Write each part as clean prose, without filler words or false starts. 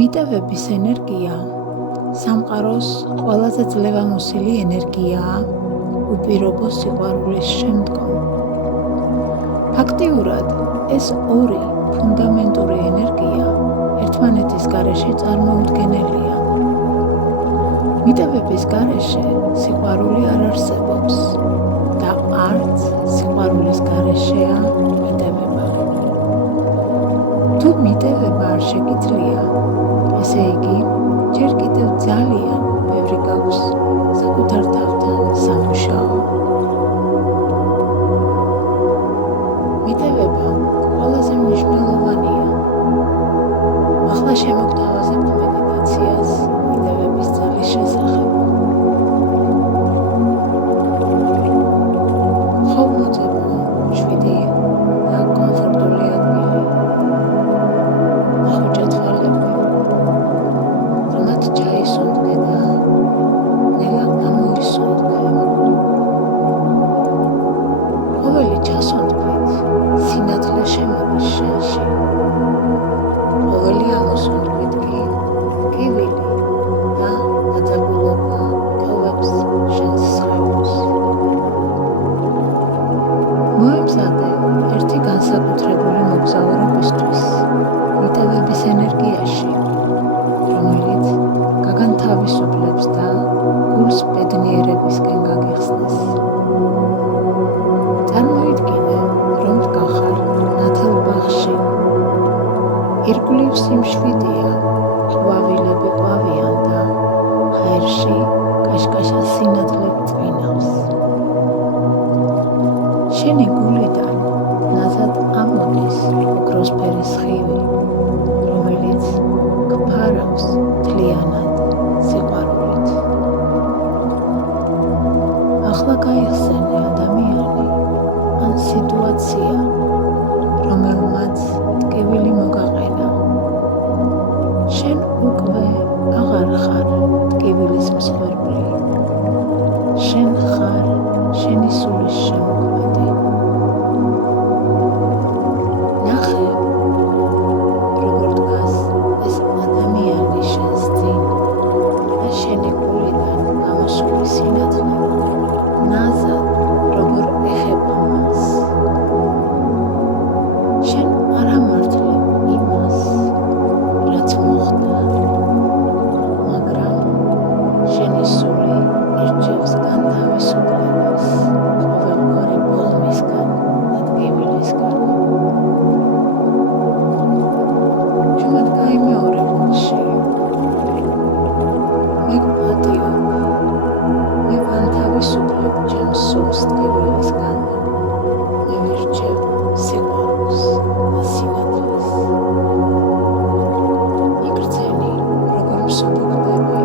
მიტევების ენერგია სამყაროს ყველაზე ძლევამოსილი ენერგიაა უპირობო სიყვარულის შემდგომ. ფაქტიურად ეს ორი ფუნდამენტური ენერგია ერთმანეთის გარეშე წარმოუდგენელია. მიტევების გარეშე სიყვარული არ არსებობს და არც სიყვარულის გარეშეა მიტევება. თუ მიტევება არ შეგიძლია, ესე იგი ჯერ კიდევ ძალიან ბევრი გაქვს საკუთარ თავთან სამუშაო. მიტევება ყველაზე მნიშვნელოვანია. ახლა შემოგთავაზებთ მედიტაციას მიტევების ძალის შესახებ. ხომოძებო, შვიდი და კომფორტული ადგილი. ნახუჭა თვალები. ღრმად ჩაისუნთქე და ნელა გამოისუნთქე. ყოველი ჩასუნთქვით სინათლე შემოდის შენში. ყოველი ამოსუნთქვით კი ტკივილი და დაძაბულობა თოვებს შენს სხეულს. მოემზადე ერთი განსაკუთრებული მოგზაურობისთვის მიტევების ენერგიაში, რომელიც გაგანთავისუფლებს და გულს ბედნიერებისკენ გაგიხსნეს. წარმოიდგინე, რომ დგახარ ნათელ ბაღში. ირგვლივ სიმშვიდეა, ყვავილები ყვავიან და ჰაერში კაშკაშა სინათლე წვინავს. შენი გულიდან ნაზად ამოდის ოქროსფერის სხივი, რომელიც გფარავს მთლიანად სიყვარულით. ახლა გაიხსენე ადამიანი ან სიტუაცია, რომელმაც ტკივილი მოგაყენა. შენ უკვე აღარ ხარ ტკივილის მსხვერპლი. შენ ხარ შენი სულის შემოქმედი. ნახე, როგორ დგას ეს ადამიანი შენს წინ და შენი გულიდან გამოსული სინათლე ნაზად როგორ ეხება მას. შენ არ ამართლებ იმას, რაც მოხდა, მაგრამ შენი სული ირჩევს განთავისუფლებას ყოველგვარი ბოლომისგან და ტკივილისგან. შენ გაიმეორე გულში. მე გვპატიო. მე განთავისუფლებ ჩემს სულს ტკივილისგან. მე ვირჩევ სიყვარულს და სინათლეს. იგრძენი, როგორ მსუბუქდები.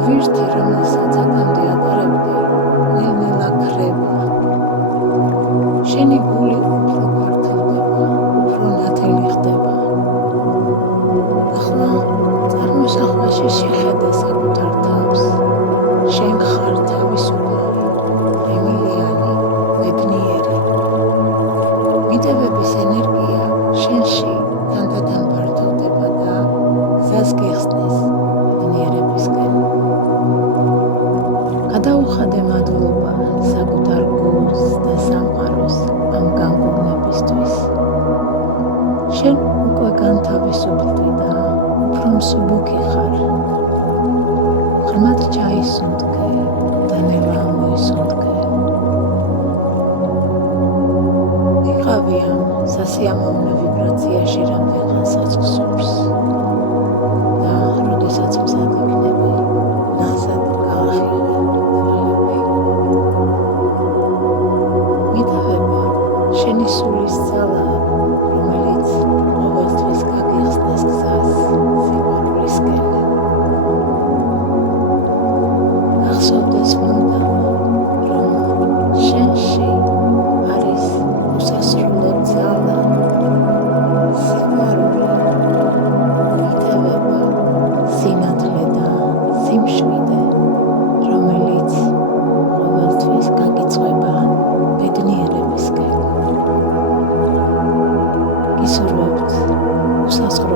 ტვირთი, რომელსაც აქამდე ატარებდი, ნელ-ნელა ქრება. შენი გული უფრო ფართოვდება, უფრო ნათელი ხდება. ახლა წარმოსახვაში შეხედე საკუთარ თავს. შენ ხარ თავისუფალი, ღიმილიანი, ბედნიერი. მიტევების ენერგია შენში თანდათან ფართოვდება და გზას გიხსნის ბედნიერებისკენ. გადაუხადე მადლობა საკუთარ გულს და სამყაროს ამ განკურნებისთვის. შენ უკვე განთავისუფლდი და უფრო მსუბუქი ხარ. ღრმად ჩაისუნთქე და ნელა ამოისუნთქე. იყავი ამ სასიამოვნო ვიბრაციაში რამდენადაც გსურს და როდესაც მზად იქნები, ნაზად გაახილე თვალები. მიტევება შენი სულის ძალაა, რომელიც ყოველთვის გაგიხსნეს გზას სიყვარულისკენ. გახსოვდეს მუდამ, რომ შენში არის უსასრულო ძალა, სიყვარული, მიტევება, სინათლე და სიმშვიდე, რომელიც ყოველთვის გაგიწყვება ბედნიერებისკენ. გისურვებთ უსასრულო